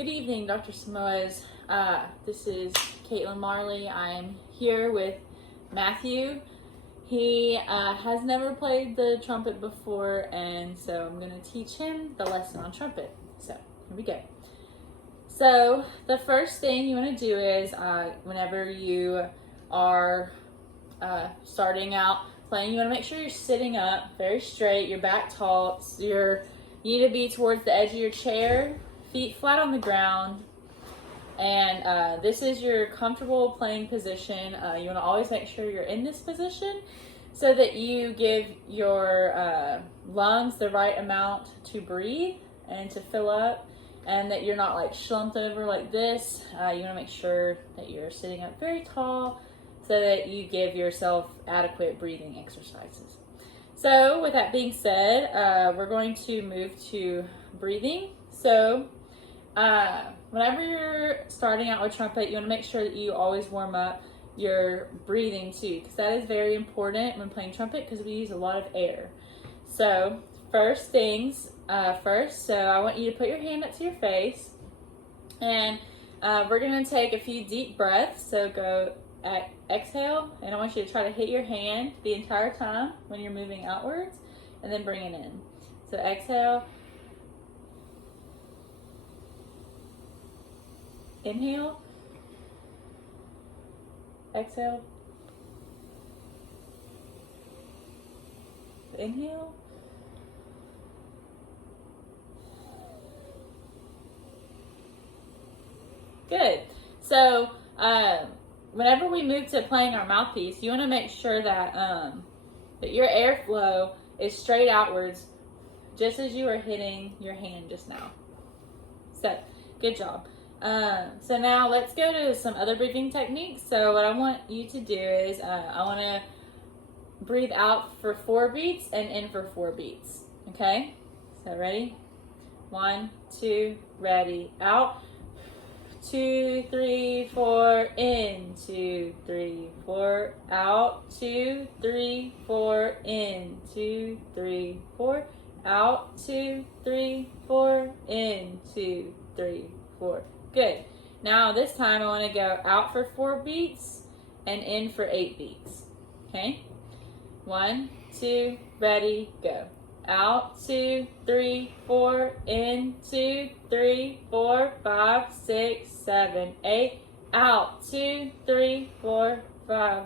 Good evening, Dr. Samoas. This is Caitlin Marley. I'm here with Matthew. He has never played the trumpet before, and so I'm going to teach him the lesson on trumpet. So, here we go. So, the first thing you want to do is, whenever you are starting out playing, you want to make sure you're sitting up very straight, your back taut. You need to be towards the edge of your chair, feet flat on the ground, and this is your comfortable playing position. You want to always make sure you're in this position so that you give your lungs the right amount to breathe and to fill up, and that you're not like slumped over like this. You want to make sure that you're sitting up very tall so that you give yourself adequate breathing exercises. So with that being said, we're going to move to breathing. So whenever you're starting out with trumpet, you want to make sure that you always warm up your breathing too, because that is very important when playing trumpet because we use a lot of air. So first things first, so I want you to put your hand up to your face, and we're going to take a few deep breaths. So go exhale, and I want you to try to hit your hand the entire time when you're moving outwards, and then bring it in. So exhale, inhale, exhale, inhale, good. So whenever we move to playing our mouthpiece, you want to make sure that that your airflow is straight outwards, just as you were hitting your hand just now. So, good job. So now let's go to some other breathing techniques. So what I want you to do is I want to breathe out for 4 beats and in for 4 beats. Okay? So ready? 1, 2, ready, out. 2, 3, 4, in. 2, 3, 4, out. 2, 3, 4, in. 2, 3, 4, out. 2, 3, 4, in. 2, 3, 4. Good. Now this time I want to go out for 4 beats and in for 8 beats. Okay? 1, 2, ready, go. Out, 2, 3, 4, in, 2, 3, 4, 5, 6, 7, 8. Out, 2, 3, 4, 5.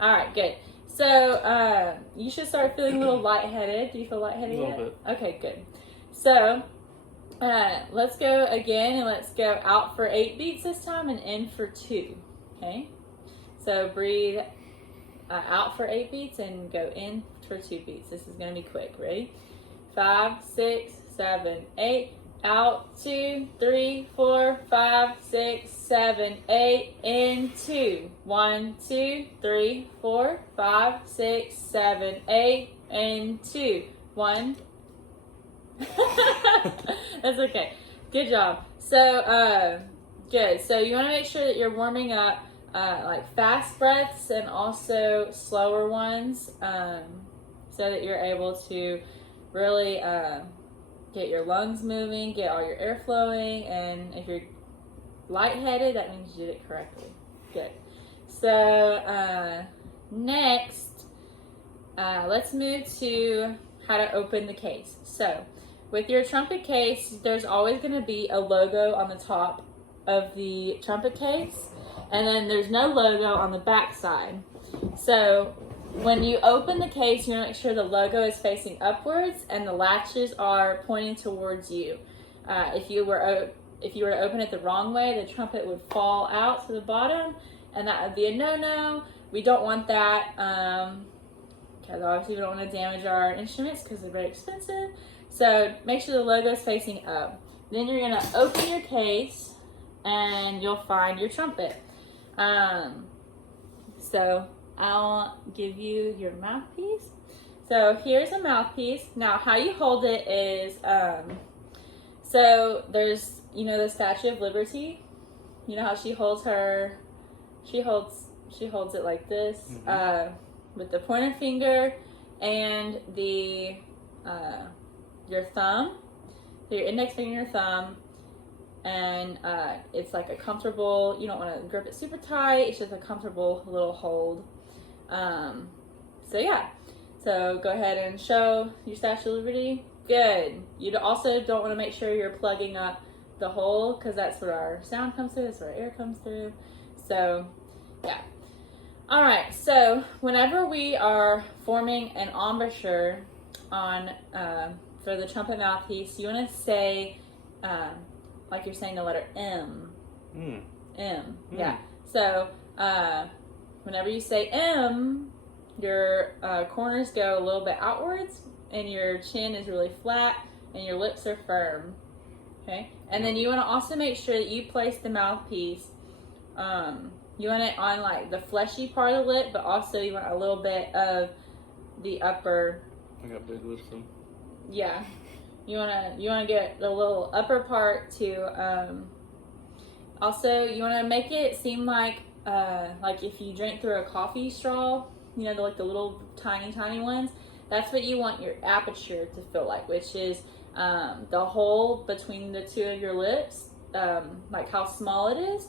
All right, good. So you should start feeling a little lightheaded. Do you feel lightheaded yet? A little bit. Okay, good. So let's go again, and let's go out for 8 beats this time and in for 2. Okay? So breathe out for 8 beats and go in for 2 beats. This is going to be quick. Ready? 5, 6, 7, 8. Out, 2, 3, 4, 5, 6, 7, 8. In, 2. 1, 2, 3, 4, 5, 6, 7, 8. In, 2. 1. That's okay. Good job. So, good. So you want to make sure that you're warming up like fast breaths and also slower ones, so that you're able to really get your lungs moving, get all your air flowing, and if you're lightheaded, that means you did it correctly. Good. So next, let's move to how to open the case. So with your trumpet case, there's always going to be a logo on the top of the trumpet case, and then there's no logo on the back side. So when you open the case, you want to make sure the logo is facing upwards and the latches are pointing towards you. If you were to open it the wrong way, the trumpet would fall out to the bottom, and that would be a no-no. We don't want that, because obviously we don't want to damage our instruments because they're very expensive. So make sure the logo is facing up. Then you're going to open your case and you'll find your trumpet. So I'll give you your mouthpiece. So here's a mouthpiece. Now how you hold it is, so there's, the Statue of Liberty. You know how she holds it like this, with the pointer finger and the your thumb So your index finger and your thumb, and it's like a comfortable, you don't want to grip it super tight, it's just a comfortable little hold. So yeah, so go ahead and show your Statue of Liberty. Good. You also don't want to make sure you're plugging up the hole, because that's where our sound comes through, that's where our air comes through. So yeah. All right, so whenever we are forming an embouchure on for the trumpet mouthpiece, you want to say like you're saying the letter M. M. Yeah. So whenever you say M, your corners go a little bit outwards, and your chin is really flat, and your lips are firm. Okay. And then you want to also make sure that you place the mouthpiece. You want it on like the fleshy part of the lip, but also you want a little bit of the upper. I got big lips though. Yeah, you wanna get the little upper part to. Also, you want to make it seem like if you drink through a coffee straw, you know, the little tiny ones. That's what you want your aperture to feel like, which is the hole between the two of your lips, like how small it is.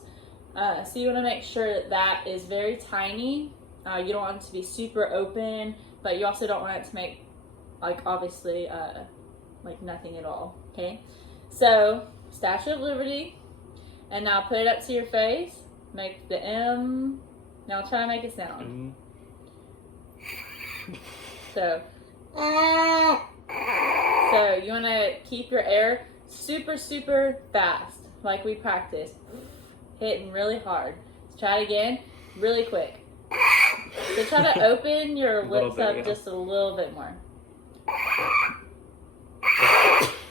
So you want to make sure that is very tiny. You don't want it to be super open, but you also don't want it to make, like, obviously, like nothing at all. Okay, so Statue of Liberty, and now put it up to your face. Make the M. Now try to make a sound. So you want to keep your air super fast, like we practiced. Hitting really hard. Let's try it again, really quick. So try to open your lips up just a little bit more.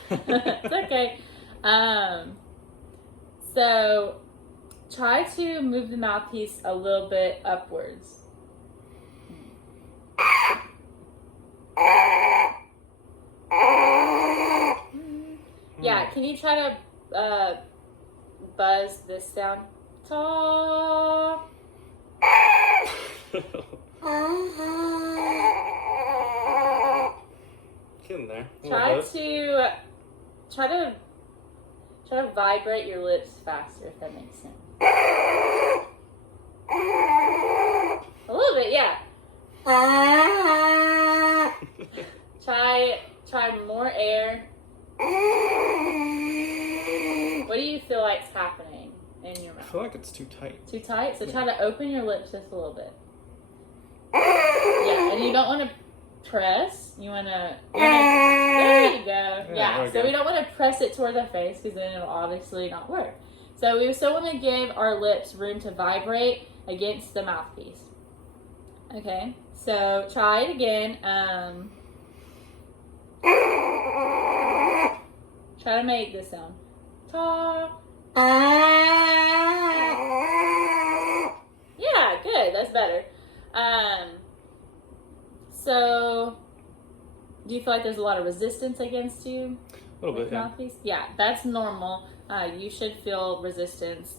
It's okay. So try to move the mouthpiece a little bit upwards. Yeah, can you try to buzz this sound? Ta. Get in there. Try to vibrate your lips faster, if that makes sense. A little bit, yeah. Try more air. What do you feel like's happening in your mouth? I feel like it's too tight. Too tight? So try to open your lips just a little bit. Yeah, and you don't want to press. You want to... There you go. Yeah, so we don't want to press it toward the face, because then it'll obviously not work. So we still want to give our lips room to vibrate against the mouthpiece. Okay, so try it again. Try to make this sound. Ta. Yeah, good. That's better. So do you feel like there's a lot of resistance against you? A little bit, yeah. Mouthpiece? Yeah, that's normal. You should feel resistance.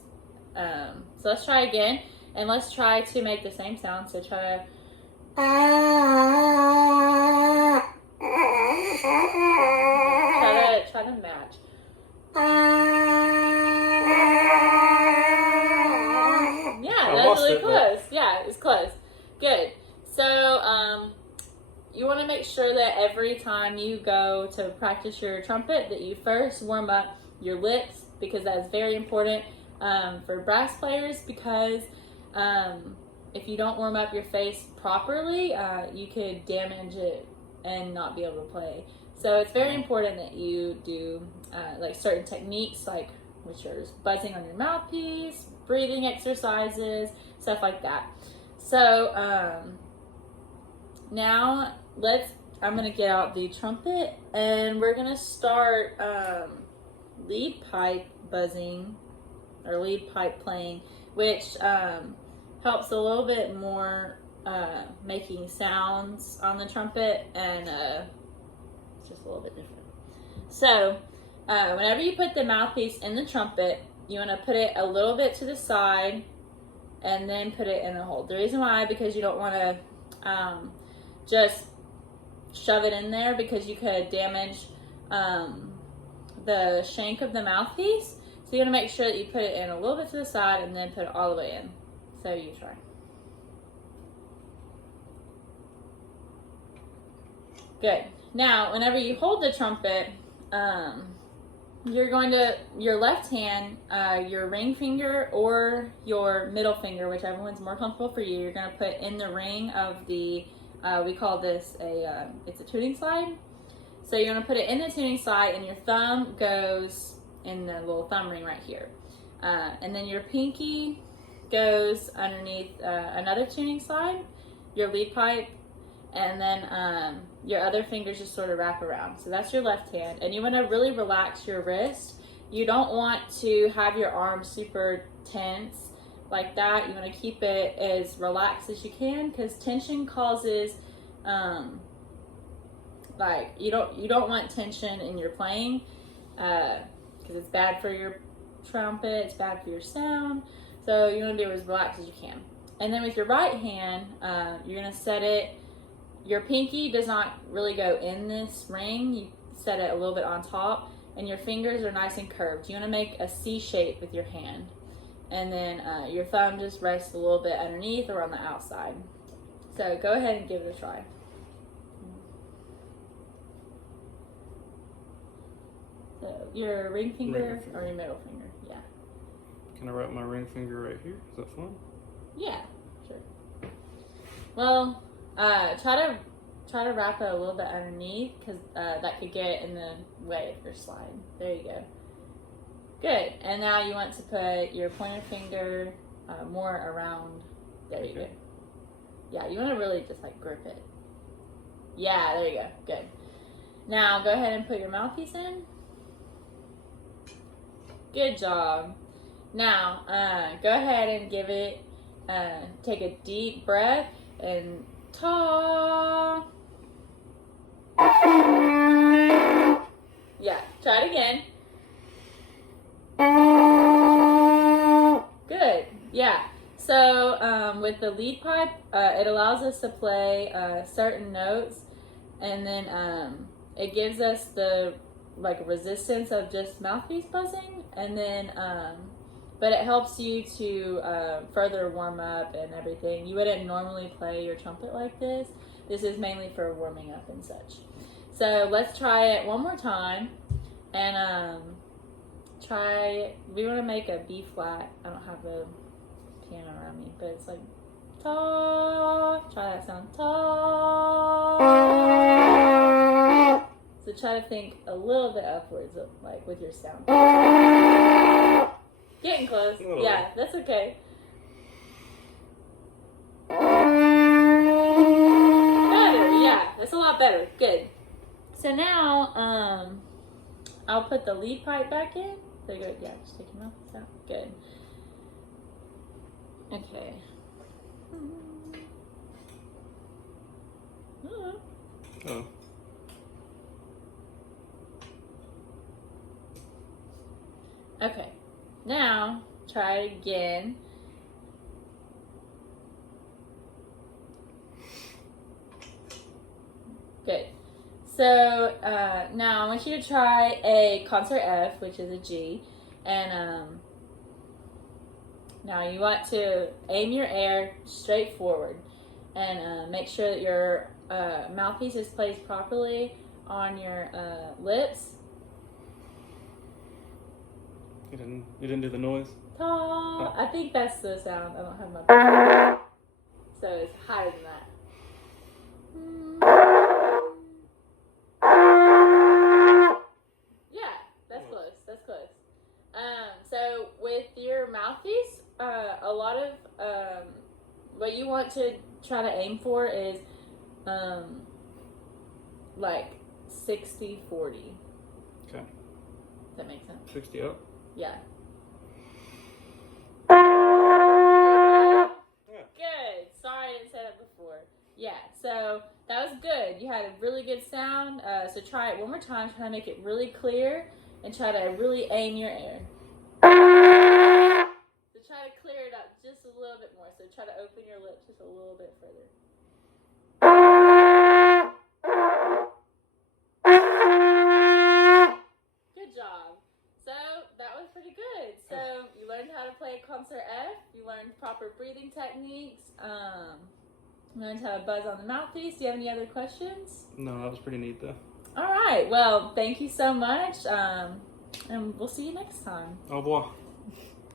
So let's try again, and let's try to make the same sound. So try to... Try to match. Yeah, that's really close. Yeah, it's close. Good. So, you want to make sure that every time you go to practice your trumpet, that you first warm up your lips, because that's very important for brass players, because if you don't warm up your face properly, you could damage it and not be able to play. So it's very important that you do like certain techniques, like which are buzzing on your mouthpiece, breathing exercises, stuff like that. So now I'm gonna get out the trumpet, and we're gonna start lead pipe buzzing, or lead pipe playing, which helps a little bit more making sounds on the trumpet, and it's just a little bit different. So whenever you put the mouthpiece in the trumpet, you want to put it a little bit to the side and then put it in the hole. The reason why, because you don't want to just shove it in there, because you could damage the shank of the mouthpiece. So you're going to make sure that you put it in a little bit to the side and then put it all the way in. So you try. Good. Now, whenever you hold the trumpet, you're going to, your left hand, your ring finger or your middle finger, whichever one's more comfortable for you, you're going to put in the ring of the, we call this it's a tuning slide. So you're going to put it in the tuning slide and your thumb goes in the little thumb ring right here. And then your pinky goes underneath another tuning slide, your lead pipe, and then your other fingers just sort of wrap around. So that's your left hand. And you want to really relax your wrist. You don't want to have your arms super tense like that. You want to keep it as relaxed as you can, because tension causes like you don't want tension in your playing, because it's bad for your trumpet, it's bad for your sound. So you want to be as relaxed as you can. And then with your right hand, you're going to set it, your pinky does not really go in this ring, you set it a little bit on top, and your fingers are nice and curved. You want to make a C shape with your hand. And then your thumb just rests a little bit underneath or on the outside. So go ahead and give it a try. So your ring finger or your middle finger, yeah. Can I wrap my ring finger right here? Is that fun? Yeah, sure. Well, try to wrap it a little bit underneath, because that could get in the way of your slide. There you go. Good. And now you want to put your pointer finger more around. There you go. Yeah, you want to really just like grip it. Yeah, there you go. Good. Now go ahead and put your mouthpiece in. Good job. Now go ahead and give it, take a deep breath and ta. Yeah, try it again. Good. Yeah. So with the lead pipe, it allows us to play certain notes, and then it gives us the like resistance of just mouthpiece buzzing, and then but it helps you to further warm up and everything. You wouldn't normally play your trumpet like this. This is mainly for warming up and such. So let's try it one more time, and we want to make a B flat. I don't have a piano around me, but it's like ta. Try that sound, ta. So try to think a little bit upwards, like with your sound. Getting close. Yeah, that's okay. Better, yeah, that's a lot better. Good. So now, I'll put the lead pipe back in. So good. Yeah, just take your mouth out. Good. Okay. Oh. Okay. Now try it again. Good. So now I want you to try a concert F, which is a G, and now you want to aim your air straight forward, and make sure that your mouthpiece is placed properly on your lips. You didn't do the noise? Ta! Oh. I think that's the sound. I don't have my... So it's higher than that. Yeah, that's close. That's close. So with your mouthpiece, a lot of what you want to try to aim for is like 60-40. Okay. Does that make sense? 60 up? Yeah. Good. Sorry I didn't say that before. Yeah, so that was good. You had a really good sound. So try it one more time. Try to make it really clear and try to really aim your air. So try to clear it up just a little bit more. So try to open your lips just a little bit further. Good job. So that was pretty good. So you learned how to play concert F. You learned proper breathing techniques. You learned how to buzz on the mouthpiece. Do you have any other questions? No, that was pretty neat though. All right. Well, thank you so much. And we'll see you next time. Au revoir.